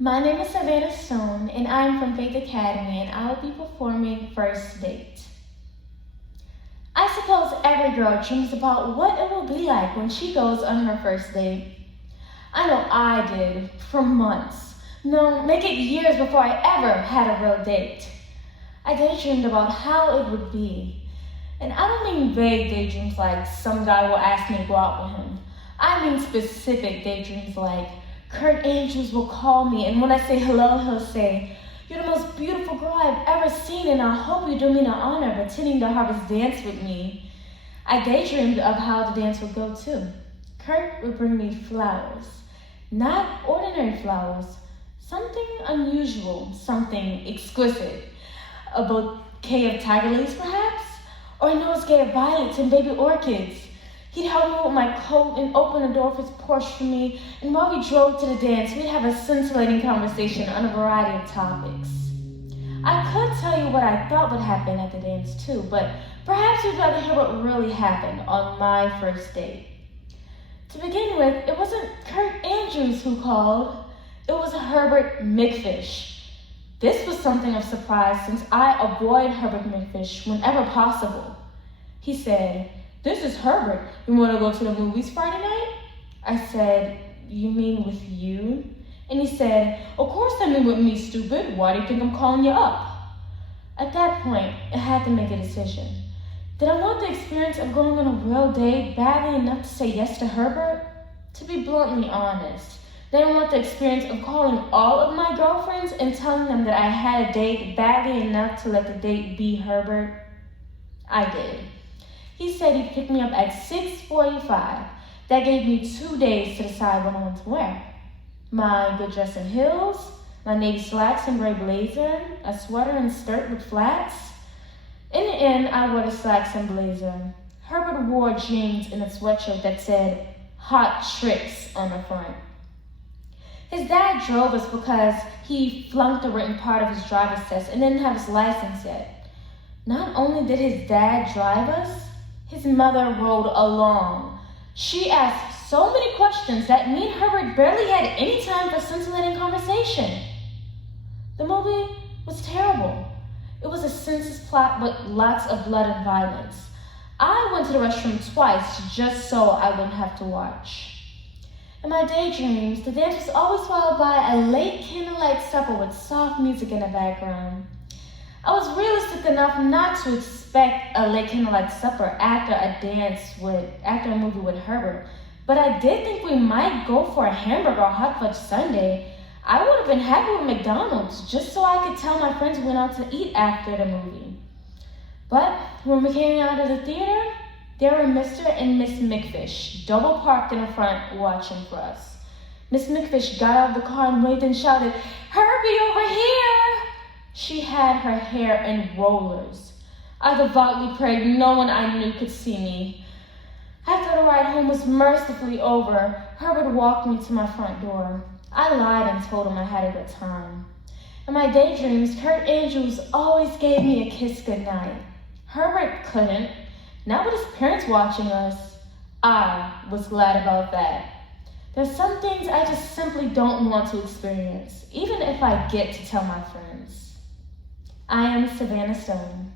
My name is Savannah Stone, and I'm from Faith Academy, and I'll be performing First Date. I suppose every girl dreams about what it will be like when she goes on her first date. I know I did, for months. No, make it years before I ever had a real date. I daydreamed about how it would be. And I don't mean vague daydreams like some guy will ask me to go out with him. I mean specific daydreams like Kurt Andrews will call me, and when I say hello, he'll say, "You're the most beautiful girl I've ever seen, and I hope you do me the honor of attending the harvest dance with me." I daydreamed of how the dance would go too. Kurt would bring me flowers. Not ordinary flowers. Something unusual, something exquisite. A bouquet of tiger lilies, perhaps? Or a nosegay of violets and baby orchids. He'd help me with my coat and open the door of his Porsche for me, and while we drove to the dance, we'd have a scintillating conversation on a variety of topics. I could tell you what I thought would happen at the dance too, but perhaps you'd rather hear what really happened on my first date. To begin with, it wasn't Kurt Andrews who called, it was Herbert McFish. This was something of surprise since I avoid Herbert McFish whenever possible. He said, "This is Herbert. You want to go to the movies Friday night?" I said, "You mean with you?" And he said, "Of course I mean with me, stupid. Why do you think I'm calling you up?" At that point, I had to make a decision. Did I want the experience of going on a real date badly enough to say yes to Herbert? To be bluntly honest, did I want the experience of calling all of my girlfriends and telling them that I had a date badly enough to let the date be Herbert? I did. He said he'd pick me up at 6:45. That gave me 2 days to decide what I wanted to wear. My good dress and heels, my navy slacks and gray blazer, a sweater and skirt with flats. In the end, I wore the slacks and blazer. Herbert wore jeans and a sweatshirt that said "Hot Tricks" on the front. His dad drove us because he flunked the written part of his driver's test and didn't have his license yet. Not only did his dad drive us, his mother rode along. She asked so many questions that me and Herbert barely had any time for scintillating conversation. The movie was terrible. It was a senseless plot with lots of blood and violence. I went to the restroom twice just so I wouldn't have to watch. In my daydreams, the dance was always followed by a late candlelight supper with soft music in the background. I was realistic enough not to expect a late candlelight supper after a movie with Herbert, but I did think we might go for a hamburger or hot fudge sundae. I would have been happy with McDonald's just so I could tell my friends we went out to eat after the movie. But when we came out of the theater, there were Mr. and Miss McFish, double parked in the front watching for us. Miss McFish got out of the car and waved and shouted, "Herbie, over here!" She had her hair in rollers. I devoutly prayed no one I knew could see me. After the ride home was mercifully over, Herbert walked me to my front door. I lied and told him I had a good time. In my daydreams, Kurt Andrews always gave me a kiss goodnight. Herbert couldn't. Not with his parents watching us. I was glad about that. There's some things I just simply don't want to experience, even if I get to tell my friends. I am Savannah Stone.